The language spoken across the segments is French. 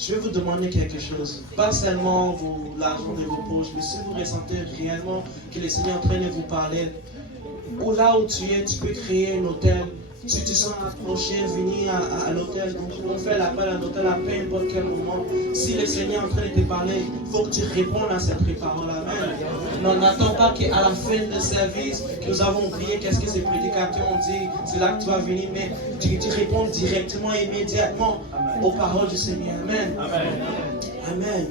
je vais vous demander quelque chose. Pas seulement l'argent de vos poches, mais si vous ressentez réellement que le Seigneur est en train de vous parler, ou là où tu es, tu peux créer un hôtel. Si tu sens approcher, venir à l'hôtel, on fait l'appel à l'hôtel à peu importe quel moment. Si le Seigneur est en train de te parler, il faut que tu répondes à cette parole. Amen. Non, n'attends pas qu'à la fin du service, que nous avons oublié qu'est-ce que ces prédicateurs ont dit, c'est là que tu vas venir, mais tu réponds directement, immédiatement aux paroles du Seigneur. Amen. Amen.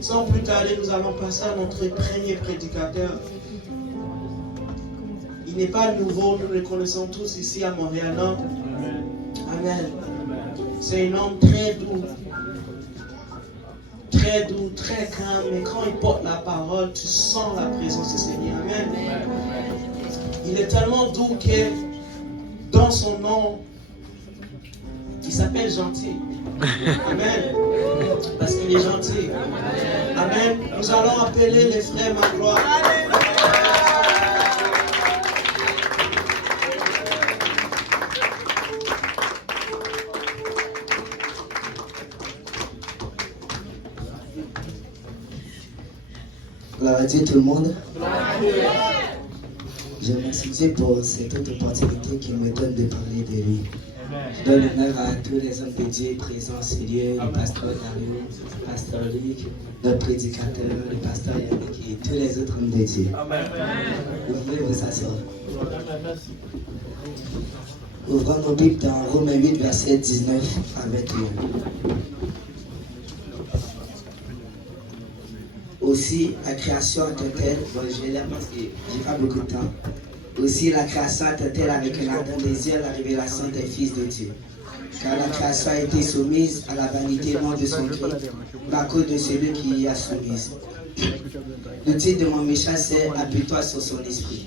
Sans plus tarder, nous allons passer à notre premier prédicateur. Il n'est pas nouveau, nous le connaissons tous ici à Montréal. Non? Amen. C'est un homme très doux, très calme. Mais quand il porte la parole, tu sens la présence du Seigneur. Amen. Il est tellement doux que dans son nom, il s'appelle gentil. Amen. Parce qu'il est gentil. Amen. Nous allons appeler les frères Magloire. Gloire à Dieu tout le monde. Je remercie Dieu pour cette autre opportunité qu'il me donne de parler de lui. Je donne l'honneur à tous les hommes de Dieu présents en ce lieu, le pasteur Dario, le pasteur Luc, notre prédicateur, le pasteur Yannick et tous les autres hommes de Dieu. Vous pouvez vous asseoir. Ouvrons nos Bibles dans Romains 8, verset 19 à 21. Aussi, la création était-elle, bon, je vais lire parce que j'ai pas beaucoup de temps. Aussi, la création était-elle avec un ardent désir la révélation des fils de Dieu. Car la création a été soumise à la vanité, non de son gré, mais à cause de celui qui y a soumise. Le titre de mon message, c'est Appuie-toi sur son esprit.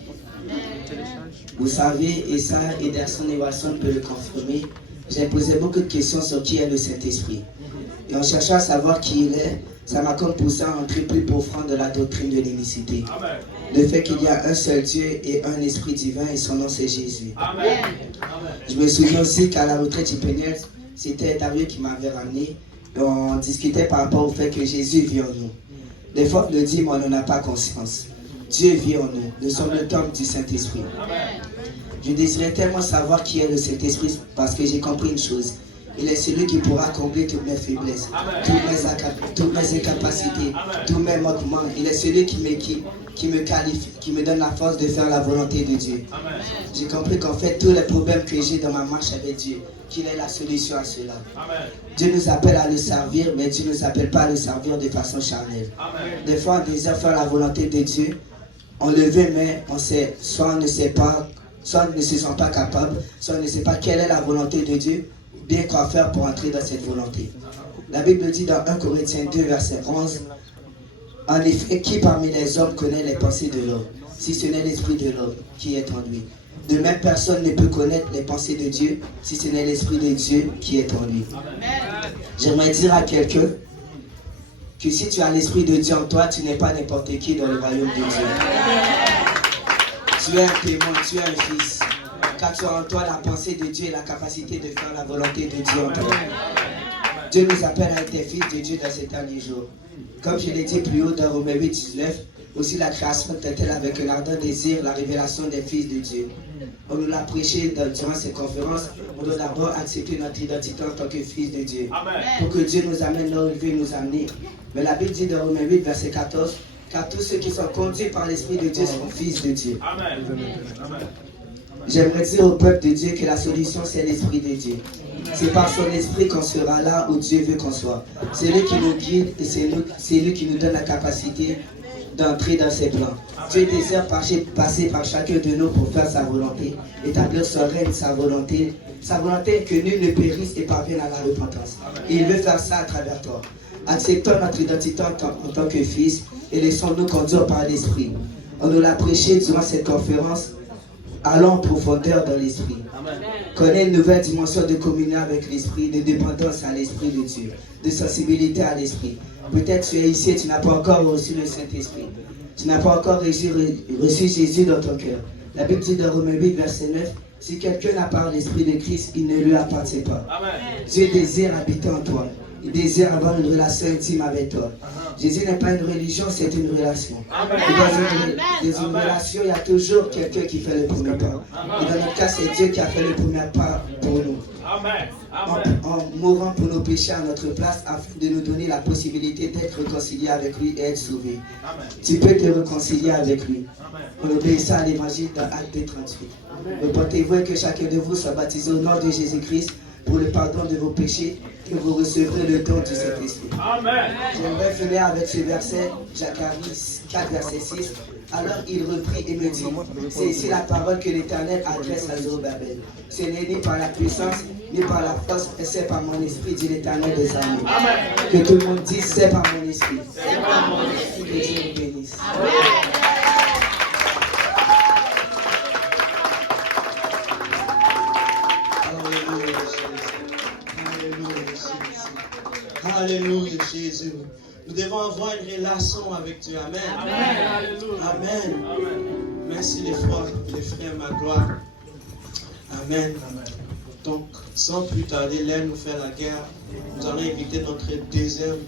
Vous savez, et ça, et dans son évaluation peut le confirmer, j'ai posé beaucoup de questions sur qui est le Saint-Esprit. Et en cherchant à savoir qui il est, ça m'a comme poussé à entrer plus profond de la doctrine de l'unicité. Le fait qu'il y a un seul Dieu et un esprit divin et son nom c'est Jésus. Amen. Je me souviens aussi qu'à la retraite du Péniel, c'était David qui m'avait ramené. On discutait par rapport au fait que Jésus vit en nous. Des fois on le dit mais on n'en a pas conscience. Dieu vit en nous. Nous sommes le temple du Saint-Esprit. Je désirais tellement savoir qui est le Saint-Esprit parce que j'ai compris une chose. Il est celui qui pourra combler toutes mes faiblesses, toutes mes incapacités, tous mes manquements. Il est celui qui me qualifie, qui me donne la force de faire la volonté de Dieu. J'ai compris qu'en fait, tous les problèmes que j'ai dans ma marche avec Dieu, qu'il est la solution à cela. Dieu nous appelle à le servir, mais Dieu ne nous appelle pas à le servir de façon charnelle. Des fois, on désire faire la volonté de Dieu, on le veut, mais on sait, soit on ne sait pas, soit on ne se sent pas capable, soit on ne sait pas quelle est la volonté de Dieu, bien quoi faire pour entrer dans cette volonté. La Bible dit dans 1 Corinthiens 2, verset 11, « En effet, qui parmi les hommes connaît les pensées de l'homme, si ce n'est l'esprit de l'homme qui est en lui? De même, personne ne peut connaître les pensées de Dieu, si ce n'est l'esprit de Dieu qui est en lui. » J'aimerais dire à quelqu'un que si tu as l'esprit de Dieu en toi, tu n'es pas n'importe qui dans le royaume de Dieu. Tu es un témoin, tu es un fils. Car tu as en toi la pensée de Dieu et la capacité de faire la volonté de Dieu en toi. Dieu nous appelle à être des fils de Dieu dans ces derniers jours. Comme je l'ai dit plus haut dans Romains 8, 19, aussi la création était avec un ardent désir, la révélation des fils de Dieu. On nous l'a prêché durant cette conférence. On doit d'abord accepter notre identité en tant que fils de Dieu. Pour que Dieu nous amène là où il veut nous amener. Mais la Bible dit dans Romains 8, verset 14, car tous ceux qui sont conduits par l'Esprit de Dieu sont fils de Dieu. Amen. J'aimerais dire au peuple de Dieu que la solution c'est l'Esprit de Dieu. C'est par son esprit qu'on sera là où Dieu veut qu'on soit. C'est lui qui nous guide et c'est lui qui nous donne la capacité d'entrer dans ses plans. Dieu désire passer par chacun de nous pour faire sa volonté, établir son règne, sa volonté est que nul ne périsse et parvienne à la repentance. Et il veut faire ça à travers toi. Acceptons notre identité en tant que fils et laissons-nous conduire par l'esprit. On nous l'a prêché durant cette conférence. Allons en profondeur dans l'esprit. Connais une nouvelle dimension de communion avec l'esprit, de dépendance à l'esprit de Dieu, de sensibilité à l'esprit. Peut-être tu es ici et tu n'as pas encore reçu le Saint-Esprit. Tu n'as pas encore reçu Jésus dans ton cœur. La Bible dit dans Romains 8, verset 9, si quelqu'un n'a pas l'esprit de Christ, il ne lui appartient pas. Amen. Dieu désire habiter en toi. Il désire avoir une relation intime avec toi. Jésus n'est pas une religion, c'est une relation. Et dans une relation, il y a toujours quelqu'un qui fait le premier pas. Et dans notre cas, c'est Dieu qui a fait le premier pas pour nous. En mourant pour nos péchés à notre place afin de nous donner la possibilité d'être réconciliés avec lui et être sauvés. Tu peux te réconcilier avec lui en obéissant à l'évangile dans Acte 38. Reportez-vous et que chacun de vous soit baptisé au nom de Jésus-Christ pour le pardon de vos péchés et vous recevrez le don du Saint-Esprit. J'aimerais finir avec ce verset, Zacharie 4, verset 6. Alors il reprit et me dit, c'est ici la parole que l'Éternel adresse à Zorobabel. Ce n'est ni par la puissance, ni par la force, mais c'est par mon esprit, dit l'Éternel des armées. Que tout le monde dise, c'est par mon esprit. C'est par mon esprit. Que Dieu vous bénisse. Alléluia, Jésus. Nous devons avoir une relation avec Dieu. Amen. Amen. Merci les frères, ma gloire. Amen. Donc, sans plus tarder, l'air nous fait la guerre. Nous allons inviter notre deuxième